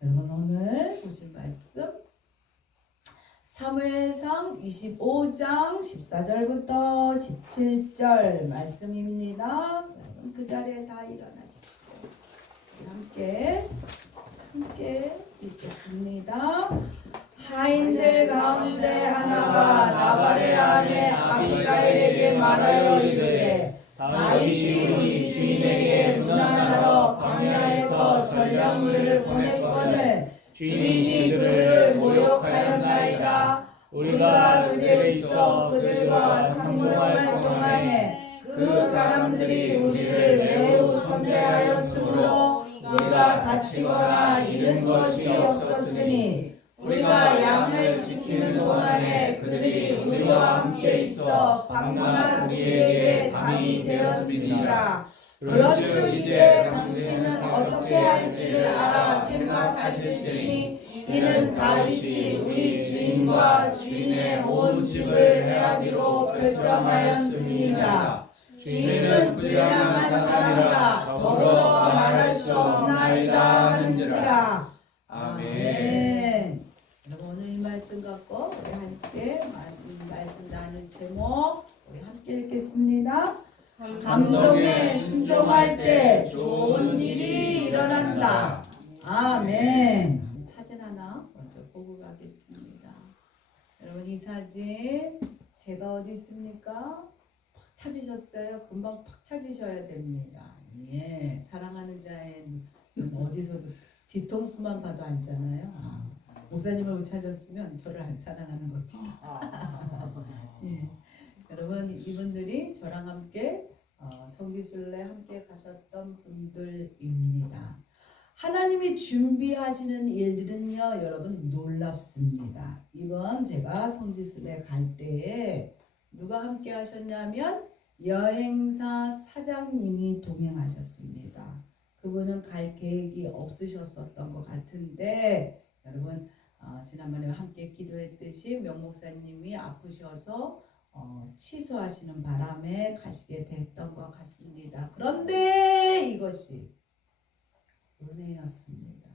여러분 오늘 보실 말씀 사무엘상 25장 14절부터 17절 말씀입니다. 여러분 그 자리에 다 일어나십시오. 함께 읽겠습니다. 하인들 가운데 하나가 나발의 아내 아비가일에게 말하여 이르되 다윗이 우리 주인에게 문안하러 광야에서 전령들을 보냈거늘 주인이 그들을 모욕하였나이다. 우리가 그들에 있어 그들과 상종할 동안에 그 사람들이 우리를 매우 선대하였으므로 우리가 다치거나 잃은 것이 없었으니 우리가 양을 지키는 동안에 그들이 우리와 함께 있어 방문한 우리에게 담이 되었습니다. 그런즉 이제 당신은 어떻게 할지를 알아 생각하실지니 이는 다윗이 우리 주인과 주인의 온 집을 해하기로 결정하였습니다. 주인은 불량한 사람이라 더러워 말할 수 없나이다 하는지라. 아멘. 오늘 이 말씀 갖고 우리 함께 말씀 나눌 제목 우리 함께 읽겠습니다. 감동에 순종할 때 좋은 일이 일어난다. 아멘. 사진 하나 먼저 보고 가겠습니다. 여러분 이 사진 제가 어디 있습니까? 팍 찾으셨어요? 금방 팍 찾으셔야 됩니다. 예, 사랑하는 자의 어디서도 뒤통수만 봐도 알잖아요. 목사님을 못 찾았으면 저를 안 사랑하는 겁니다. 예. 여러분 이분들이 저랑 함께 성지순례 함께 가셨던 분들입니다. 하나님이 준비하시는 일들은요 여러분 놀랍습니다. 이번 제가 성지순례 갈 때에 누가 함께 하셨냐면 여행사 사장님이 동행하셨습니다. 그분은 갈 계획이 없으셨었던 것 같은데 여러분 지난번에 함께 기도했듯이 명목사님이 아프셔서 취소하시는 바람에 가시게 됐던 것 같습니다. 그런데 이것이 은혜였습니다.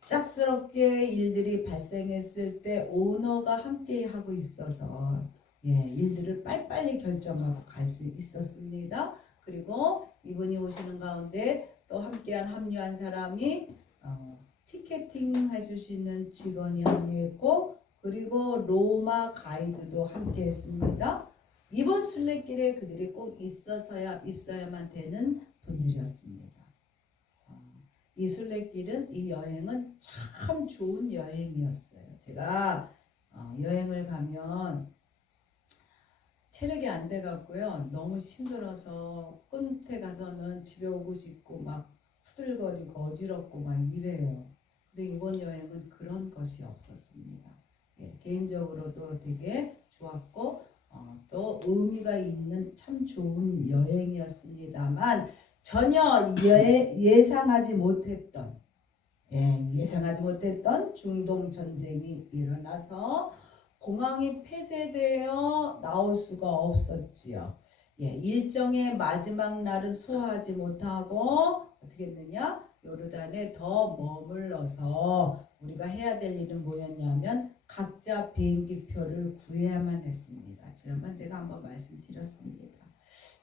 갑작스럽게 일들이 발생했을 때 오너가 함께 하고 있어서 일들을 빨리빨리 결정하고 갈 수 있었습니다. 그리고 이분이 오시는 가운데 또 함께한 합류한 사람이 티켓팅 해주시는 직원이 합류했고 그리고 로마 가이드도 함께 했습니다. 이번 순례길에 그들이 꼭 있어야만 되는 분들이었습니다. 이 순례길은 이 여행은 참 좋은 여행이었어요. 제가 여행을 가면 체력이 안 돼갖고요. 너무 힘들어서 끝에 가서는 집에 오고 싶고 막 후들거리고 어지럽고 막 이래요. 근데 이번 여행은 그런 것이 없었습니다. 개인적으로도 되게 좋았고 또 의미가 있는 참 좋은 여행이었습니다만 전혀 예상하지 못했던 중동 전쟁이 일어나서 공항이 폐쇄되어 나올 수가 없었지요. 일정의 마지막 날은 소화하지 못하고 어떻게 했느냐? 요르단에 더 머물러서 우리가 해야 될 일은 뭐였냐면 각자 비행기표를 구해야만 했습니다. 지난번 제가 한번 말씀드렸습니다.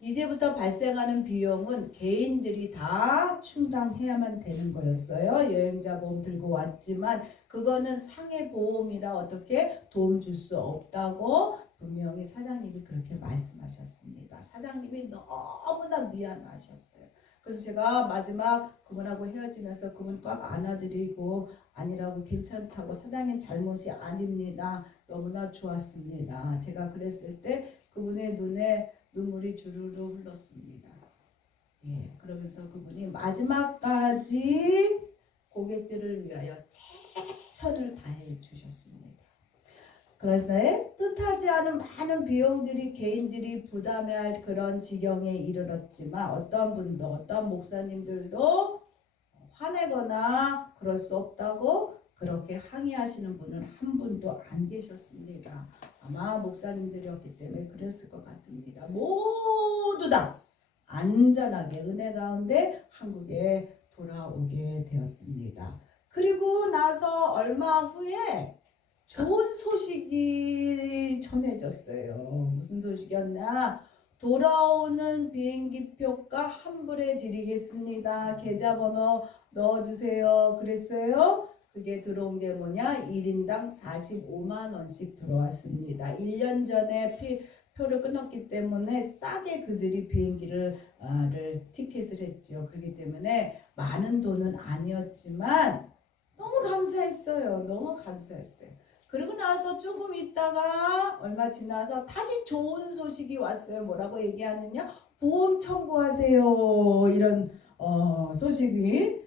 이제부터 발생하는 비용은 개인들이 다 충당해야만 되는 거였어요. 여행자 보험 들고 왔지만 그거는 상해 보험이라 어떻게 도움 줄 수 없다고 분명히 사장님이 그렇게 말씀하셨습니다. 사장님이 너무나 미안하셨어요. 그래서 제가 마지막 그분하고 헤어지면서 그분 꽉 안아드리고 아니라고 괜찮다고 사장님 잘못이 아닙니다. 너무나 좋았습니다. 제가 그랬을 때 그분의 눈에 눈물이 주르르 흘렀습니다. 그러면서 그분이 마지막까지 고객들을 위하여 최선을 다해 주셨습니다. 그래서 뜻하지 않은 많은 비용들이 개인들이 부담해야 할 그런 지경에 이르렀지만 어떤 분도 어떤 목사님들도 화내거나 그럴 수 없다고 그렇게 항의하시는 분은 한 분도 안 계셨습니다. 아마 목사님들이었기 때문에 그랬을 것 같습니다. 모두 다 안전하게 은혜 가운데 한국에 얼마 후에 좋은 소식이 전해졌어요. 무슨 소식이었나? 돌아오는 비행기표가 환불해 드리겠습니다. 계좌번호 넣어주세요. 그랬어요. 그게 들어온 게 뭐냐? 1인당 45만 원씩 들어왔습니다. 1년 전에 표를 끊었기 때문에 싸게 그들이 비행기를 티켓을 했죠. 그렇기 때문에 많은 돈은 아니었지만 너무 감사했어요. 너무 감사했어요. 그러고 나서 조금 있다가 얼마 지나서 다시 좋은 소식이 왔어요. 뭐라고 얘기하느냐? 보험 청구하세요. 이런 소식이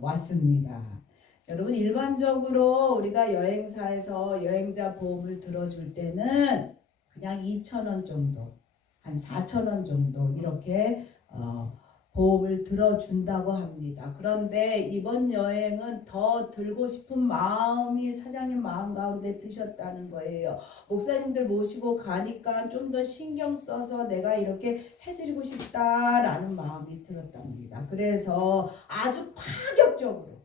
왔습니다. 여러분 일반적으로 우리가 여행사에서 여행자 보험을 들어줄 때는 그냥 2,000원 정도, 한 4,000원 정도 이렇게 보험을 들어준다고 합니다. 그런데 이번 여행은 더 들고 싶은 마음이 사장님 마음 가운데 드셨다는 거예요. 목사님들 모시고 가니까 좀 더 신경 써서 내가 이렇게 해드리고 싶다라는 마음이 들었답니다. 그래서 아주 파격적으로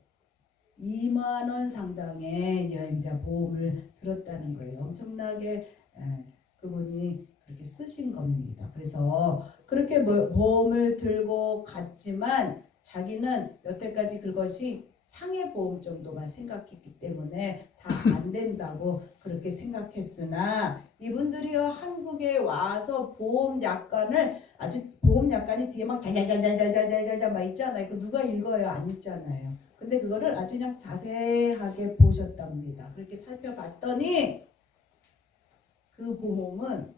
2만 원 상당의 여행자 보험을 들었다는 거예요. 엄청나게 그분이 그렇게 쓰신 겁니다. 그래서 그렇게 보험을 들고 갔지만 자기는 여태까지 그것이 상해보험 정도만 생각했기 때문에 다 안 된다고 그렇게 생각했으나 이분들이요 한국에 와서 보험 약관을 아주 보험 약관이 뒤에 막 잘잘잘잘잘잘잘 막 있잖아요. 그 누가 읽어요? 안 읽잖아요. 근데 그거를 아주 그냥 자세하게 보셨답니다. 그렇게 살펴봤더니 그 보험은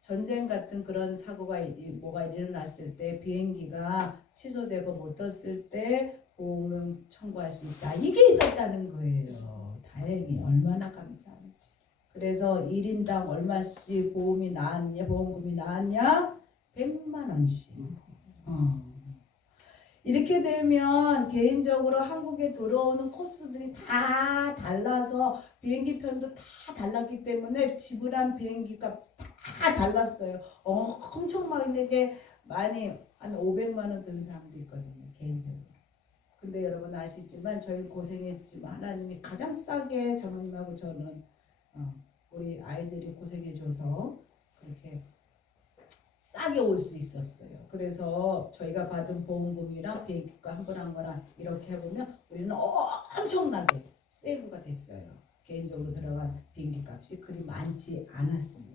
전쟁 같은 그런 사고가 뭐가 일어났을 때 비행기가 취소되고 못 떴을 때 보험을 청구할 수 있다. 이게 있었다는 거예요. 다행히 얼마나 감사한지. 그래서 1인당 얼마씩 보험이 나왔냐, 보험금이 나왔냐? 100만 원씩. 이렇게 되면 개인적으로 한국에 들어오는 코스들이 다 달라서 비행기 편도 다 달랐기 때문에 지불한 비행기 값 다 달랐어요. 엄청 많이 한 500만 원 드는 사람도 있거든요. 개인적으로. 근데 여러분 아시지만 저희 고생했지만 하나님이 가장 싸게 장모님하고 저는 우리 아이들이 고생해줘서 그렇게 싸게 올 수 있었어요. 그래서 저희가 받은 보험금이랑 비행기가 환불한 거랑 이렇게 해보면 우리는 엄청나게 세이브가 됐어요. 개인적으로 들어간 비행기 값이 그리 많지 않았습니다.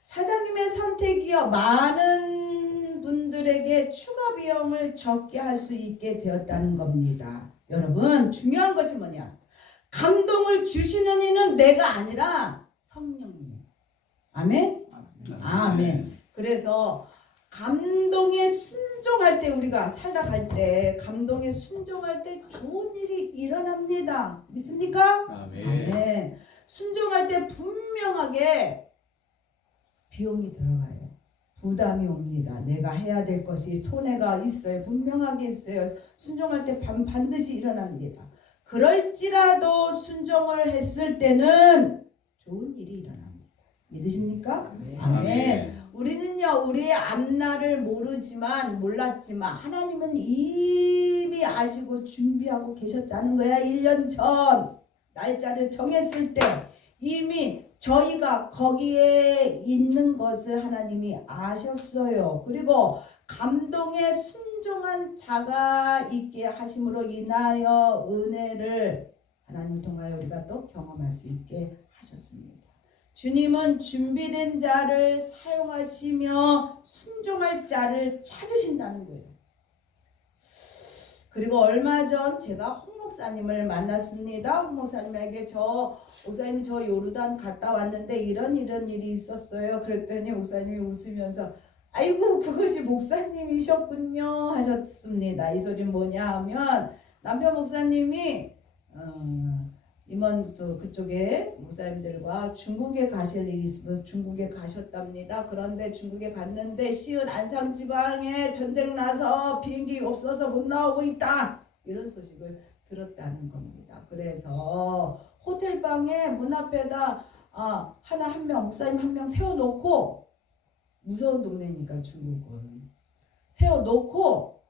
사장님의 선택이요 많은 분들에게 추가 비용을 적게 할 수 있게 되었다는 겁니다. 여러분 중요한 것이 뭐냐? 감동을 주시는 이는 내가 아니라 성령님. 아멘? 아멘. 그래서 감동에 순종할 때 우리가 살아갈 때 감동에 순종할 때 좋은 일이 일어납니다. 믿습니까? 아멘. 아멘. 순종할 때 분명하게 비용이 들어가요. 부담이 옵니다. 내가 해야 될 것이 손해가 있어요. 분명하게 있어요. 순종할 때 반드시 일어납니다. 그럴지라도 순종을 했을 때는 좋은 일이 일어납니다. 믿으십니까? 아멘. 우리는요 우리의 앞날을 몰랐지만 하나님은 이미 아시고 준비하고 계셨다는 거야. 1년 전 날짜를 정했을 때 이미 저희가 거기에 있는 것을 하나님이 아셨어요. 그리고 감동에 순종한 자가 있게 하심으로 인하여 은혜를 하나님 통하여 우리가 또 경험할 수 있게 하셨습니다. 주님은 준비된 자를 사용하시며 순종할 자를 찾으신다는 거예요. 그리고 얼마 전 제가 홍 목사님을 만났습니다. 홍 목사님에게 목사님 저 요르단 갔다 왔는데 이런 일이 있었어요. 그랬더니 목사님이 웃으면서 아이고 그것이 목사님이셨군요 하셨습니다. 이 소리는 뭐냐 하면 남편 목사님이 임원 그쪽에 목사님들과 중국에 가실 일이 있어서 중국에 가셨답니다. 그런데 중국에 갔는데 시은 안상 지방에 전쟁 나서 비행기 없어서 못 나오고 있다. 이런 소식을 들었다는 겁니다. 그래서 호텔방에 문 앞에다 한 명 목사님 한 명 세워놓고 무서운 동네니까 중국은 세워놓고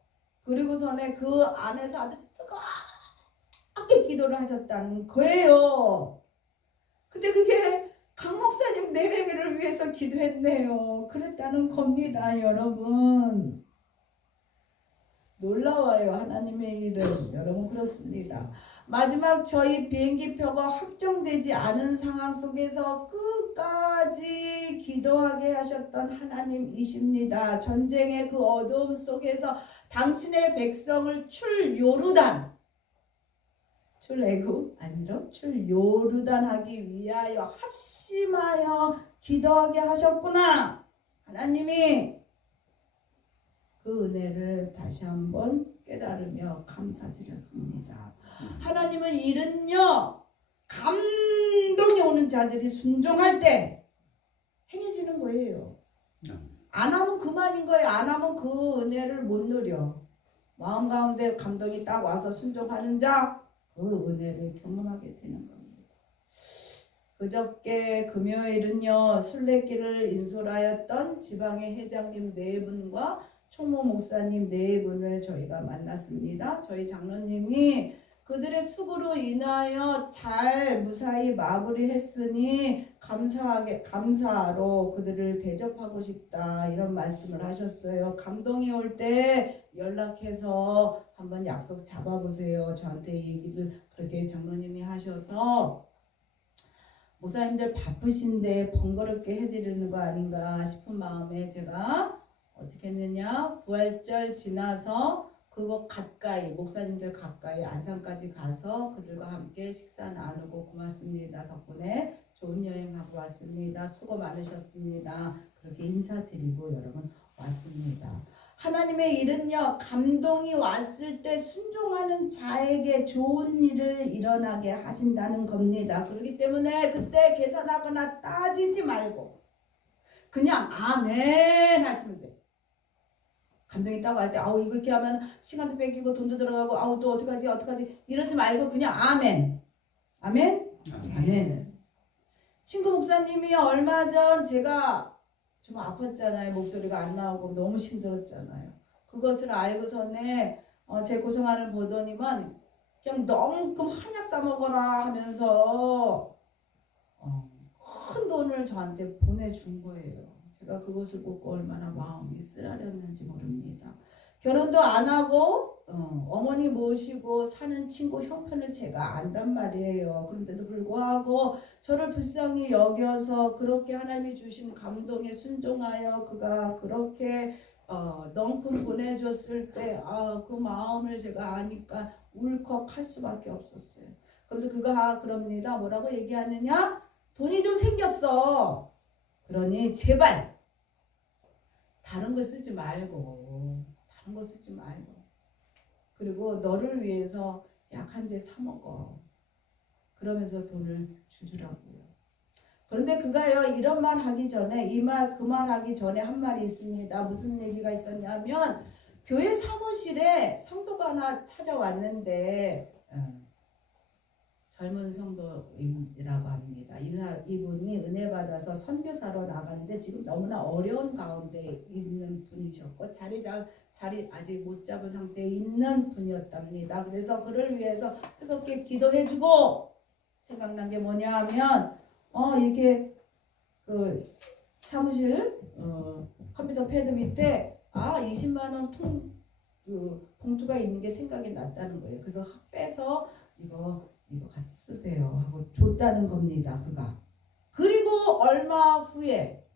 그리고서는 그 안에서 아주 뜨겁게 기도를 하셨다는 거예요. 근데 그게 강 목사님 내외를 위해서 기도했네요. 그랬다는 겁니다, 여러분. 놀라워요, 하나님의 일은. 여러분, 그렇습니다. 마지막 저희 비행기표가 확정되지 않은 상황 속에서 끝까지 기도하게 하셨던 하나님이십니다. 전쟁의 그 어두움 속에서 당신의 백성을 출요르단, 출애굽 아니로 출요르단 하기 위하여 합심하여 기도하게 하셨구나. 하나님이 그 은혜를 다시 한번 깨달으며 감사드렸습니다. 하나님은 일은요, 감동이 오는 자들이 순종할 때 행해지는 거예요. 안 하면 그만인 거예요. 안 하면 그 은혜를 못 누려. 마음 가운데 감동이 딱 와서 순종하는 자, 그 은혜를 경험하게 되는 겁니다. 그저께 금요일은요, 순례길을 인솔하였던 지방의 회장님 4분과 총무 목사님 4분을 저희가 만났습니다. 저희 장로님이 그들의 수고로 인하여 잘 무사히 마무리했으니 감사로 그들을 대접하고 싶다, 이런 말씀을 하셨어요. 감동이 올 때 연락해서 한번 약속 잡아보세요. 저한테 얘기를 그렇게 장로님이 하셔서, 목사님들 바쁘신데 번거롭게 해드리는 거 아닌가 싶은 마음에 제가 어떻게 했느냐, 부활절 지나서 그거 가까이, 목사님들 가까이 안산까지 가서 그들과 함께 식사 나누고, 고맙습니다, 덕분에 좋은 여행하고 왔습니다, 수고 많으셨습니다, 그렇게 인사드리고 여러분 왔습니다. 하나님의 일은요, 감동이 왔을 때 순종하는 자에게 좋은 일을 일어나게 하신다는 겁니다. 그렇기 때문에 그때 계산하거나 따지지 말고 그냥 아멘 하시면 돼요. 감동이 있다고 할 때 아우 이렇게 하면 시간도 뺏기고 돈도 들어가고 아우 또 어떡하지 이러지 말고 그냥 아멘. 아멘? 아멘. 친구 목사님이 얼마 전 제가 좀 아팠잖아요. 목소리가 안 나오고 너무 힘들었잖아요. 그것을 알고서는 제 고생하는 보더니만 그냥 너무 한약 사 먹어라 하면서 큰 돈을 저한테 보내준 거예요. 제가 그것을 보고 얼마나 마음이 쓰라렸는지 모릅니다. 결혼도 안 하고 어머니 모시고 사는 친구 형편을 제가 안단 말이에요. 그런데도 불구하고 저를 불쌍히 여겨서 그렇게 하나님이 주신 감동에 순종하여 그가 그렇게 넝큼 보내줬을 때 그 마음을 제가 아니까 울컥할 수밖에 없었어요. 그래서 그가 그럽니다. 뭐라고 얘기하느냐? 돈이 좀 생겼어. 그러니 제발 다른 거 쓰지 말고 그리고 너를 위해서 약 한 제 사 먹어. 그러면서 돈을 주더라고요. 그런데 그가요, 이런 말 하기 전에 그 말 하기 전에 한 말이 있습니다. 무슨 얘기가 있었냐면, 교회 사무실에 성도가 하나 찾아왔는데 젊은 성도이라고 합니다. 이분이 은혜 받아서 선교사로 나가는데 지금 너무나 어려운 가운데 있는 분이셨고 자리 아직 못 잡은 상태에 있는 분이었답니다. 그래서 그를 위해서 뜨겁게 기도해주고, 생각난 게 뭐냐 하면 이렇게 그 사무실 컴퓨터 패드 밑에 20만 원 봉투가 있는 게 생각이 났다는 거예요. 그래서 빼서 이거 같이 쓰세요 하고 줬다는 겁니다. 그가. 그리고 얼마 후에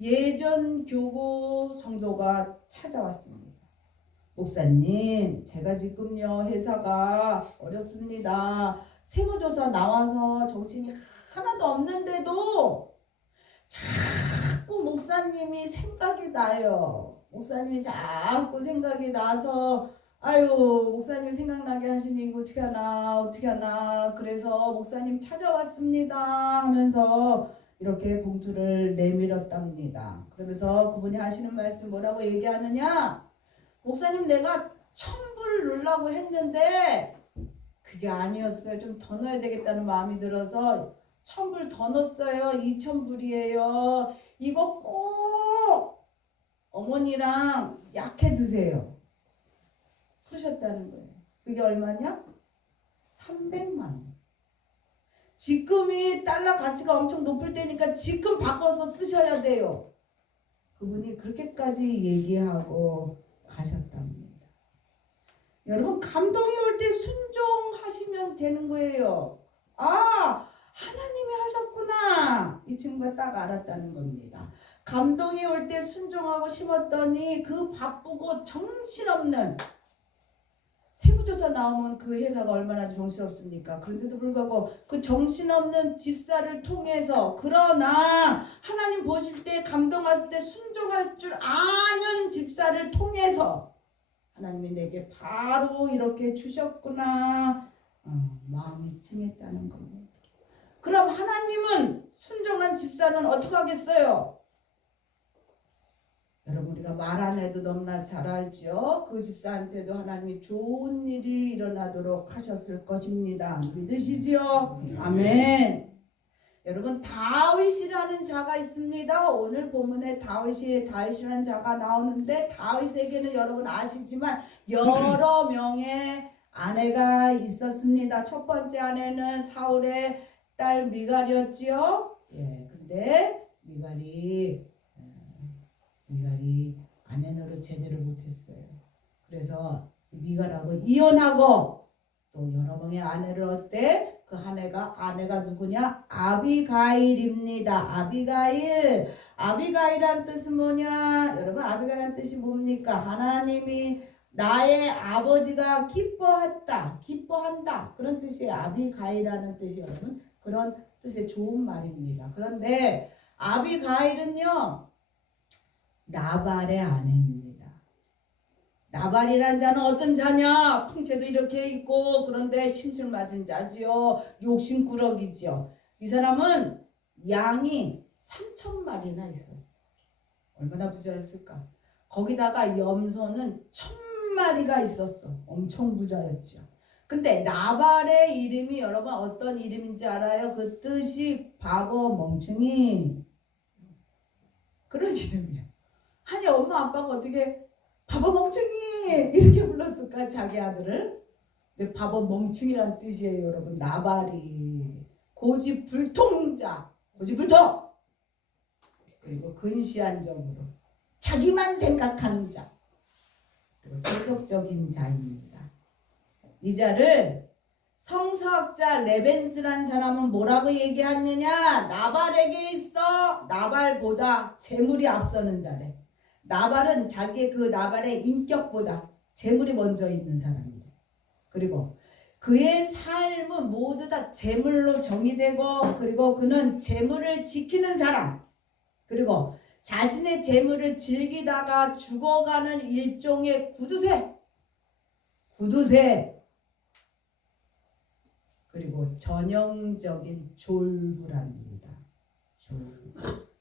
예전 교구 성도가 찾아왔습니다. 목사님, 제가 지금요 회사가 어렵습니다. 세무조사 나와서 정신이 하나도 없는데도 자꾸 목사님이 생각이 나요. 목사님이 자꾸 생각이 나서 목사님 생각나게 하시니 이거 어떻게 하나 그래서 목사님 찾아왔습니다 하면서 이렇게 봉투를 내밀었답니다. 그러면서 그분이 하시는 말씀 뭐라고 얘기하느냐, 목사님 내가 1,000불 넣으려고 했는데 그게 아니었어요. 좀 더 넣어야 되겠다는 마음이 들어서 1,000불 더 넣었어요. 2,000불이에요. 이거 꼭 어머니랑 약해 드세요. 그러셨다는 거예요. 그게 얼마냐? 300만 원. 지금이 달러 가치가 엄청 높을 때니까 지금 바꿔서 쓰셔야 돼요. 그분이 그렇게까지 얘기하고 가셨답니다. 여러분, 감동이 올 때 순종하시면 되는 거예요. 아, 하나님이 하셨구나. 이 친구가 딱 알았다는 겁니다. 감동이 올 때 순종하고 심었더니 그 바쁘고 정신없는, 세무조사 나오면 그 회사가 얼마나 정신없습니까? 그런데도 불구하고 그 정신없는 집사를 통해서, 그러나 하나님 보실 때 감동했을 때 순종할 줄 아는 집사를 통해서 하나님이 내게 바로 이렇게 주셨구나. 마음이 찡했다는 겁니다. 그럼 하나님은 순종한 집사는 어떻게 하겠어요? 여러분, 우리가 말 안 해도 너무나 잘 알죠. 그 집사한테도 하나님이 좋은 일이 일어나도록 하셨을 것입니다. 믿으시죠? 아멘. 여러분, 다윗이라는 자가 있습니다. 오늘 본문에 다윗이라는 자가 나오는데, 다윗에게는 여러분 아시지만 여러 명의 아내가 있었습니다. 첫 번째 아내는 사울의 딸 미갈이었지요. 근데 미갈이 아내 노릇 제대로 못했어요. 그래서 미갈하고 이혼하고 또 여러 명의 아내를 얻대. 그 아내가 누구냐? 아비가일입니다. 아비가일이라는 뜻은 뭐냐? 여러분, 아비가일이라는 뜻이 뭡니까? 하나님이 나의 아버지가 기뻐한다. 그런 뜻이에요. 아비가일이라는 뜻이 여러분 그런 뜻의 좋은 말입니다. 그런데 아비가일은요, 나발의 아내입니다. 나발이라는 자는 어떤 자냐? 풍채도 이렇게 있고 그런데 심술 맞은 자지요. 욕심꾸러기지요. 이 사람은 양이 3,000마리나 있었어요. 얼마나 부자였을까? 거기다가 염소는 1,000마리가 있었어. 엄청 부자였죠. 근데 나발의 이름이 여러분 어떤 이름인지 알아요? 그 뜻이 바보 멍충이, 그런 이름이야. 아니, 엄마 아빠가 어떻게 바보 멍충이 이렇게 불렀을까 자기 아들을? 근데 바보 멍충이란 뜻이에요. 여러분, 나발이 고집불통자, 고집불통, 그리고 근시안적으로 자기만 생각하는 자, 그리고 세속적인 자입니다. 이 자를 성서학자 레벤스란 사람은 뭐라고 얘기하느냐? 나발에게 있어 나발보다 재물이 앞서는 자래. 나발은 나발의 인격보다 재물이 먼저 있는 사람이래. 그리고 그의 삶은 모두 다 재물로 정의되고, 그리고 그는 재물을 지키는 사람, 그리고 자신의 재물을 즐기다가 죽어가는 일종의 구두쇠, 그리고 전형적인 졸부랍니다.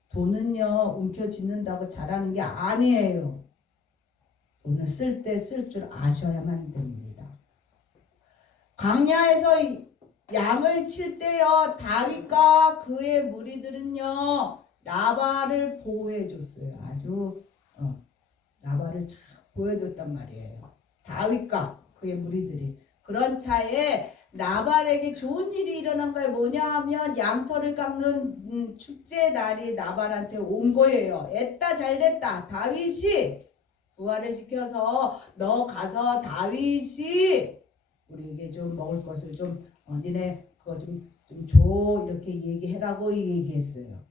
돈은요 움켜쥐는다고 잘하는 게 아니에요. 돈은 쓸 때 쓸 줄 아셔야만 됩니다. 광야에서 양을 칠 때요, 다윗과 그의 무리들은요 나발을 보호해줬어요. 아주 나발을 잘 보호해줬단 말이에요. 다윗과 그의 무리들이. 그런 차에 나발에게 좋은 일이 일어난 거예요. 뭐냐 하면 양털을 깎는 축제 날이 나발한테 온 거예요. 애따 잘됐다. 다윗이 부활을 시켜서 너 가서 다윗이 우리에게 좀 먹을 것을 좀 니네 그거 좀 줘, 이렇게 얘기해라고 얘기했어요.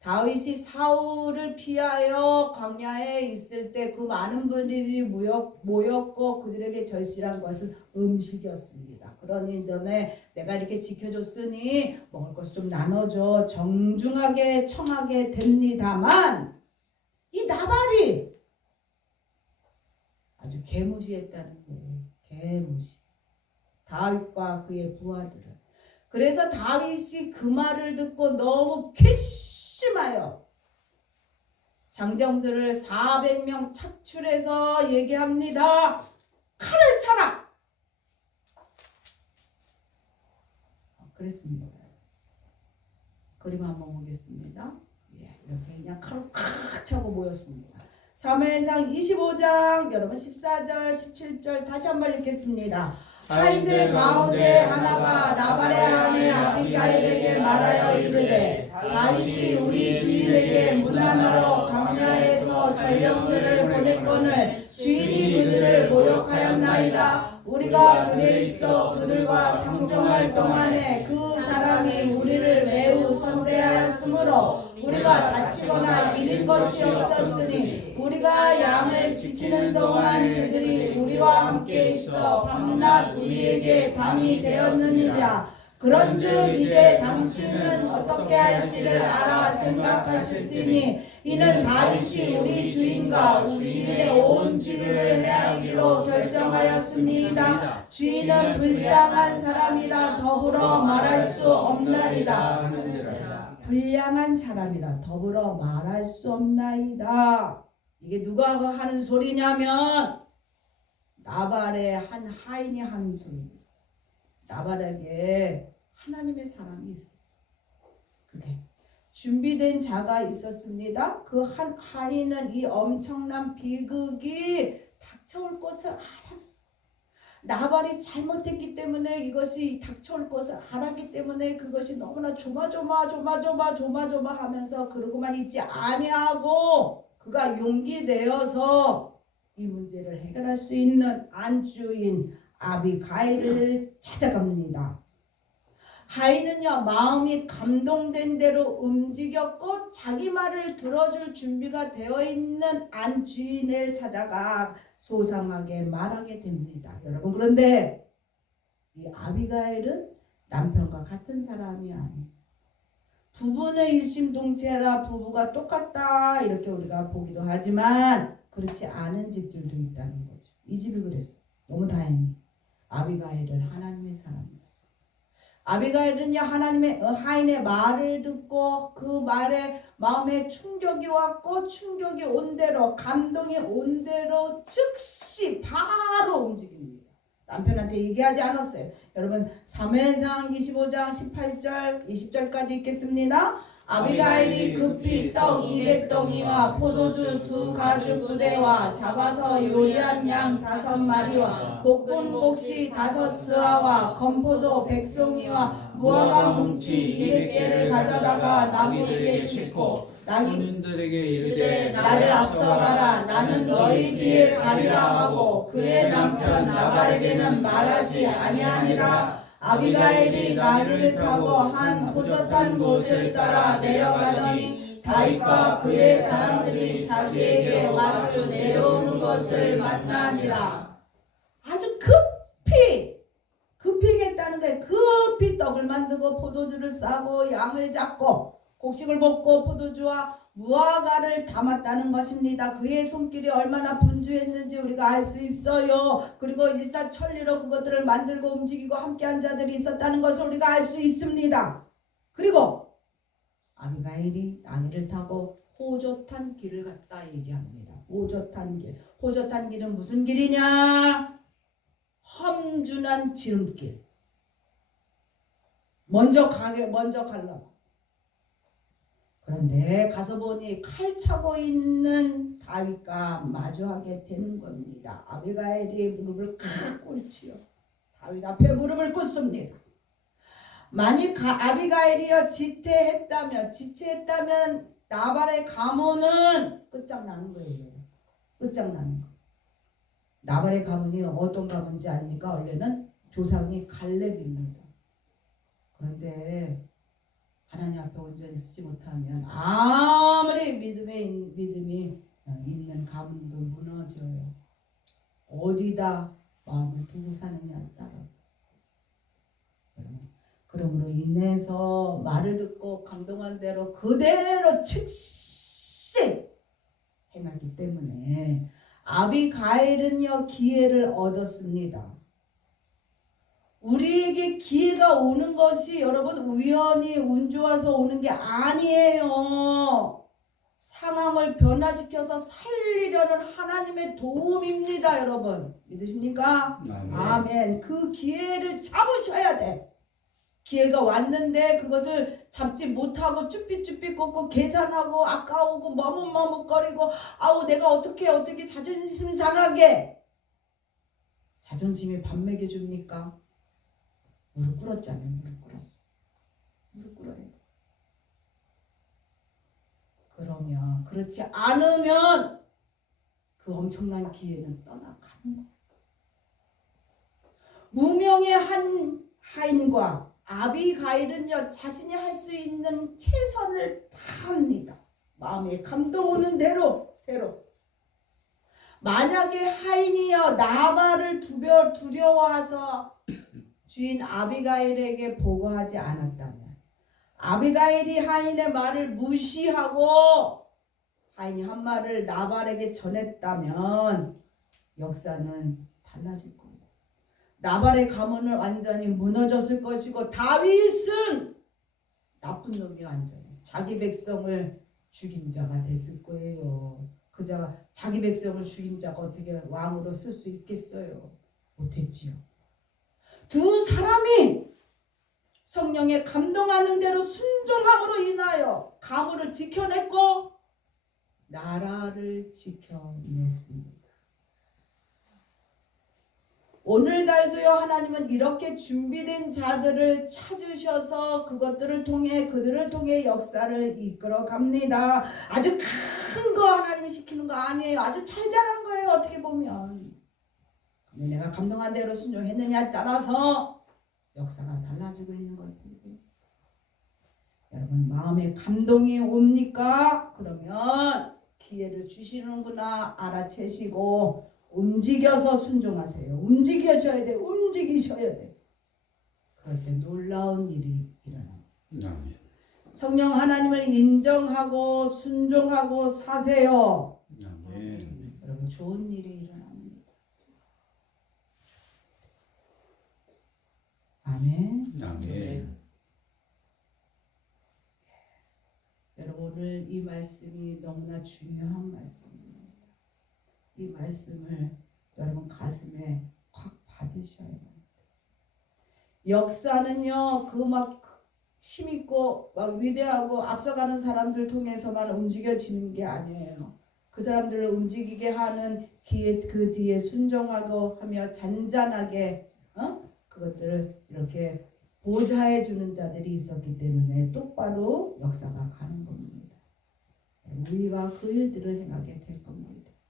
다윗이 사울을 피하여 광야에 있을 때 그 많은 분들이 모였고 그들에게 절실한 것은 음식이었습니다. 그러니 너네 내가 이렇게 지켜줬으니 먹을 것을 좀 나눠줘, 정중하게 청하게 됩니다만, 이 나발이 아주 개무시했다는 거예요. 개무시. 다윗과 그의 부하들을. 그래서 다윗이 그 말을 듣고 너무 괘씸하여 장정들을 400명 착출해서 얘기합니다. 칼을 차라. 그랬습니다. 그림 한번 보겠습니다. 이렇게 그냥 칼을 칵 차고 모였습니다. 사무엘상 25장 여러분 14절 17절 다시 한번 읽겠습니다. 하인들 가운데 하나가 나발의 아내 아비가일에게 말하여 이르되 다윗이 우리 주인에게 문하나로 광야에서 전령들을 보냈거늘 주인이 그들을 모욕하였나이다. 우리가 들에 있어 그들과 상종할 동안에 그 사람이 우리를 매우 선대하였으므로 우리가 다치거나 잃은 것이 없었으니 우리가 양을 지키는 동안 그들이 우리와 함께 있어 밤낮 우리에게 담이 되었느니라. 그런즉 이제 당신은 어떻게 할지를 알아 생각하실지니 이는 다윗이 우리 주인과 주인의 온 집을 해하기로 결정하였습니다. 주인은 불쌍한 사람이라 더불어 말할 수 없나이다. 불량한 사람이라 더불어 말할 수 없나이다. 이게 누가 하는 소리냐면 나발의 한 하인이 하는 소리입니다. 나발에게 하나님의 사람이 있었어요. 그게 준비된 자가 있었습니다. 그 한 하인은 이 엄청난 비극이 닥쳐올 것을 알았어. 나발이 잘못했기 때문에 이것이 닥쳐올 것을 알았기 때문에 그것이 너무나 조마조마하면서 그러고만 있지 아니하고 그가 용기 내어서 이 문제를 해결할 수 있는 안주인 아비가일을 찾아갑니다. 하인은요 마음이 감동된 대로 움직였고 자기 말을 들어줄 준비가 되어 있는 안주인을 찾아가 소상하게 말하게 됩니다. 여러분 그런데 이 아비가일은 남편과 같은 사람이 아니에요. 부부는 일심동체라 부부가 똑같다 이렇게 우리가 보기도 하지만 그렇지 않은 집들도 있다는 거죠. 이 집이 그랬어요. 너무 다행히 아비가일은 하나님의 사람이었어요. 아비가일은요 하나님의 하인의 말을 듣고 그 말에 마음에 충격이 왔고 충격이 온 대로 감동이 온 대로 즉시 바로 움직입니다. 남편한테 얘기하지 않았어요. 여러분 사무엘상 25장 18절 20절까지 읽겠습니다. 아비가일이 급히 떡 200덩이와 포도주 2가죽 부대와 잡아서 요리한 양 5마리와 볶은 곡식 5스와와 건포도 100송이와 무화과 뭉치 200개를 가져다가 나무에게 싣고 손님들에게 이르되 나를 앞서가라. 나는 너희 뒤에 가리라 하고 그의 남편 나발에게는 말하지 아니하니라. 아비가일이 나귀를 타고 한 호젓한 곳을 따라 내려가더니 다윗과 그의 사람들이 자기에게 마주 내려오는 것을 만나니라. 아주 급히겠다는 거예요. 급히 떡을 만들고 포도주를 싸고 양을 잡고 곡식을 볶고 포도주와 무화과를 담았다는 것입니다. 그의 손길이 얼마나 분주했는지 우리가 알 수 있어요. 그리고 일사천리로 그것들을 만들고 움직이고 함께한 자들이 있었다는 것을 우리가 알 수 있습니다. 그리고 아비가일이 나귀를 타고 호젓한 길을 갔다 얘기합니다. 호젓한 길. 호젓한 길은 무슨 길이냐? 험준한 지름길. 먼저 가려고. 그런데 가서 보니 칼 차고 있는 다윗과 마주하게 되는 겁니다. 아비가일이 무릎을 탁 꿇지요. 다윗 앞에 무릎을 꿇습니다. 만약 아비가일이요 지체했다면 나발의 가문은 끝장나는 거예요. 끝장나는 거. 나발의 가문이 어떤 가문인지 아닙니까? 원래는 조상이 갈렙입니다. 그런데 하나님 앞에 온전히 쓰지 못하면 아무리 믿음이 있는 가문도 무너져요. 어디다 마음을 두고 사느냐에 따라서. 그러므로 인해서 말을 듣고 감동한 대로 그대로 즉시 행하기 때문에 아비가일은요 기회를 얻었습니다. 우리에게 기회가 오는 것이 여러분 우연히 운 좋아서 오는 게 아니에요. 상황을 변화시켜서 살리려는 하나님의 도움입니다. 여러분 믿으십니까? 아멘. 그 기회를 잡으셔야 돼. 기회가 왔는데 그것을 잡지 못하고 쭈삣쭈삣 걷고 계산하고 아까우고 머뭇머뭇거리고 아우 내가 어떻게 자존심 상하게 자존심이 밥 먹여줍니까? 무릎 꿇었잖아요. 무릎 꿇었어. 무릎 꿇어야 돼. 그러면 그렇지 않으면 그 엄청난 기회는 떠나가는 거예요. 무명의 한 하인과 아비가일은요 자신이 할 수 있는 최선을 다합니다. 마음에 감동 오는 대로. 만약에 하인이여 나발을 두려워해서 주인 아비가일에게 보고하지 않았다면, 아비가일이 하인의 말을 무시하고 하인이 한 말을 나발에게 전했다면 역사는 달라질 겁니다. 나발의 가문은 완전히 무너졌을 것이고 다윗은 나쁜 놈이 완전히 자기 백성을 죽인 자가 됐을 거예요. 그자 자기 백성을 죽인 자가 어떻게 왕으로 쓸 수 있겠어요? 못했지요. 두 사람이 성령에 감동하는 대로 순종함으로 인하여 가문을 지켜냈고 나라를 지켜냈습니다. 오늘날도요 하나님은 이렇게 준비된 자들을 찾으셔서 그들을 통해 역사를 이끌어 갑니다. 아주 큰 거 하나님이 시키는 거 아니에요. 아주 잘 자란 거예요. 어떻게 보면 내가 감동한 대로 순종했느냐에 따라서 역사가 달라지고 있는 거예요. 여러분 마음에 감동이 옵니까? 그러면 기회를 주시는구나 알아채시고 움직여서 순종하세요. 움직이셔야 돼. 그럴 때 놀라운 일이 일어납니다. 성령 하나님을 인정하고 순종하고 사세요. 여러분 좋은 일이 일어납니다. 아멘. 여러분 오늘 이 말씀이 너무나 중요한 말씀입니다. 이 말씀을 여러분 가슴에 확 받으셔야 합니다. 역사는요 그 막 힘있고 막 위대하고 앞서가는 사람들 통해서만 움직여지는 게 아니에요. 그 사람들을 움직이게 하는 그 뒤에 순종하고 하며 잔잔하게 그것들을 이렇게 보좌해 주는 자들이 있었기 때문에 똑바로 역사가 가는 겁니다. 우리가 그 일들을 행하게 될 겁니다.